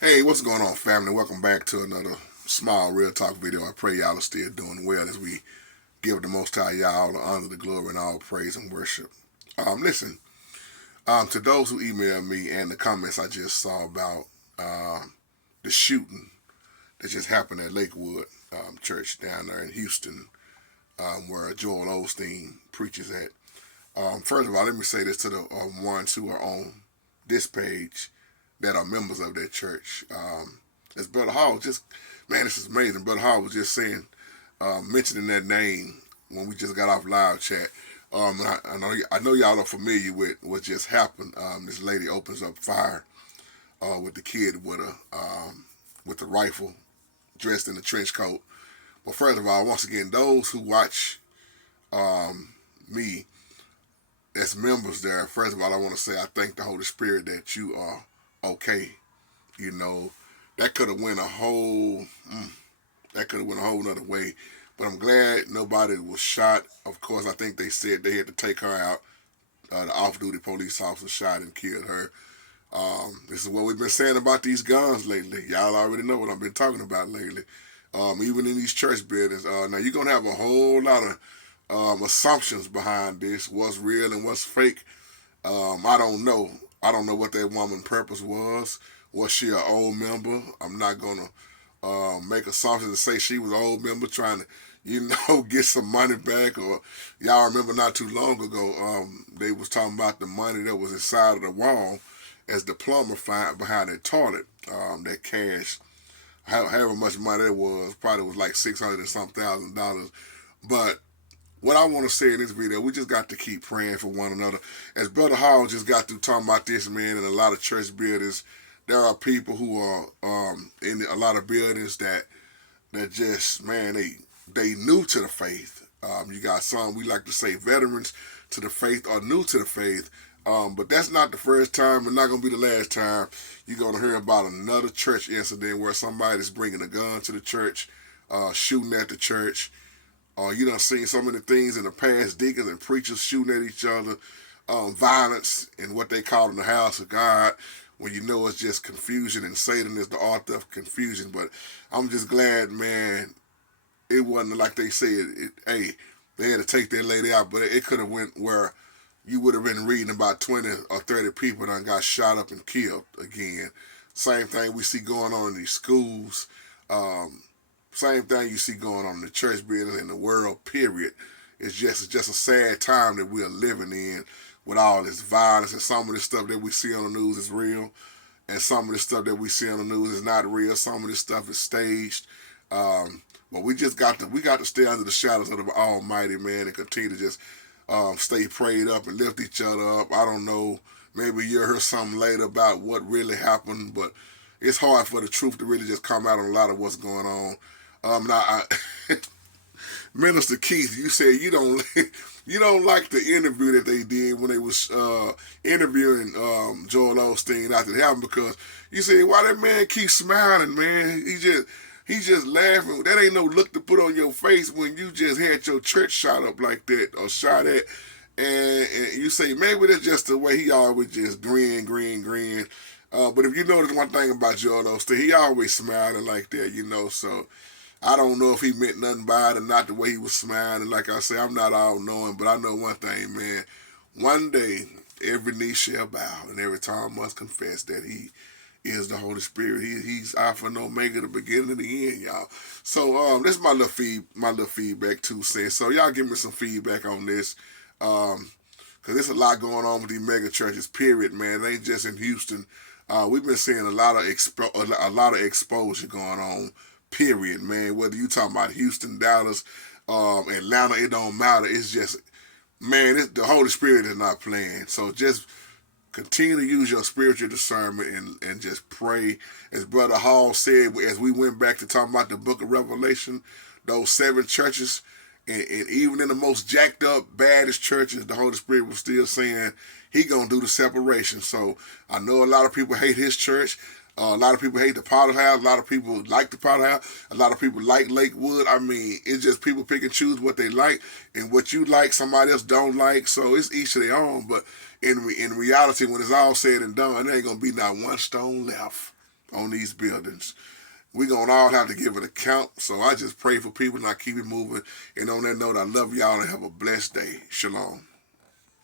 Hey, what's going on, family? Welcome back to another small real talk video. I pray y'all are still doing well as we give the Most High Y'all the honor, the glory, and all praise and worship. Listen, to those who emailed me and the comments I just saw about the shooting that just happened at Lakewood Church down there in Houston, where Joel Osteen preaches at. First of all, let me say this to the ones who are on this page that are members of that church. As Brother Hall just, man, this is amazing. Brother Hall was just saying, mentioning that name when we just got off live chat. I know y'all are familiar with what just happened. This lady opens up fire with the kid with a rifle, dressed in a trench coat. But first of all, once again, those who watch me as members there, first of all, I want to say I thank the Holy Spirit that you are okay. You know, that could have went a whole, that could have went a whole nother way. But I'm glad nobody was shot. Of course, I think they said they had to take her out. The off-duty police officer shot and killed her. This is what we've been saying about these guns lately. Y'all already know what I've been talking about lately. Even in these church buildings. Now, you're going to have a whole lot of assumptions behind this. What's real and what's fake. I don't know. I don't know what that woman's purpose was. Was she an old member? I'm not going to make assumptions and say she was an old member trying to, get some money back. Or y'all remember not too long ago, they was talking about the money that was inside of the wall as the plumber found behind that toilet, that cash, however much money it was, probably was like $600 and some thousand dollars. But what I want to say in this video, we just got to keep praying for one another. As Brother Hall just got through talking about this, man, in a lot of church buildings, there are people who are in a lot of buildings that just, man, they new to the faith. You got some, we like to say, veterans to the faith or new to the faith. But that's not the first time and not going to be the last time you're going to hear about another church incident where somebody's bringing a gun to the church, shooting at the church. You done seen so many things in the past, deacons and preachers shooting at each other, violence in what they call in the house of God, when you know it's just confusion and Satan is the author of confusion. But I'm just glad, man, it wasn't like they said, hey, they had to take that lady out, but it could have went where you would have been reading about 20 or 30 people that got shot up and killed again. Same thing we see going on in these schools. Same thing you see going on in the church buildings in the world, period. It's just a sad time that we're living in with all this violence, and some of this stuff that we see on the news is real, and some of the stuff that we see on the news is not real. Some of this stuff is staged. But we just got to stay under the shadows of the Almighty, man, and continue to just stay prayed up and lift each other up. I don't know. Maybe you'll hear something later about what really happened, but it's hard for the truth to really just come out on a lot of what's going on. Now, Minister Keith, you said you don't you don't like the interview that they did when they was interviewing Joel Osteen after it happened, because you said, why that man keep smiling, man? He just laughing. That ain't no look to put on your face when you just had your church shot up like that or shot at. And you say maybe that's just the way he always just grin. But if you notice one thing about Joel Osteen, he always smiling like that. So I don't know if he meant nothing by it or not the way he was smiling. Like I say, I'm not all knowing, but I know one thing, man. One day, every knee shall bow and every tongue must confess that he is the Holy Spirit. He's Alpha and Omega, the beginning and the end, y'all. So this is my little feedback too, saying. So y'all give me some feedback on this. Cause there's a lot going on with these mega churches, period, man. It ain't just in Houston. We've been seeing a lot of exposure going on, period, man. Whether you talking about Houston, Dallas, Atlanta, it don't matter. It's just, man, the Holy Spirit is not playing. So just continue to use your spiritual discernment and just pray. As Brother Hall said, as we went back to talking about the book of Revelation, those 7 churches, and even in the most jacked up, baddest churches, the Holy Spirit was still saying he gonna do the separation. So I know a lot of people hate his church. A lot of people hate the Potter House. A lot of people like the Potter House. A lot of people like Lakewood. I mean, it's just people pick and choose what they like, and what you like, somebody else don't like. So it's each to their own. But in reality, when it's all said and done, there ain't gonna be not one stone left on these buildings. We're going to all have to give an account. So I just pray for people and I keep it moving. And on that note, I love y'all and have a blessed day. Shalom.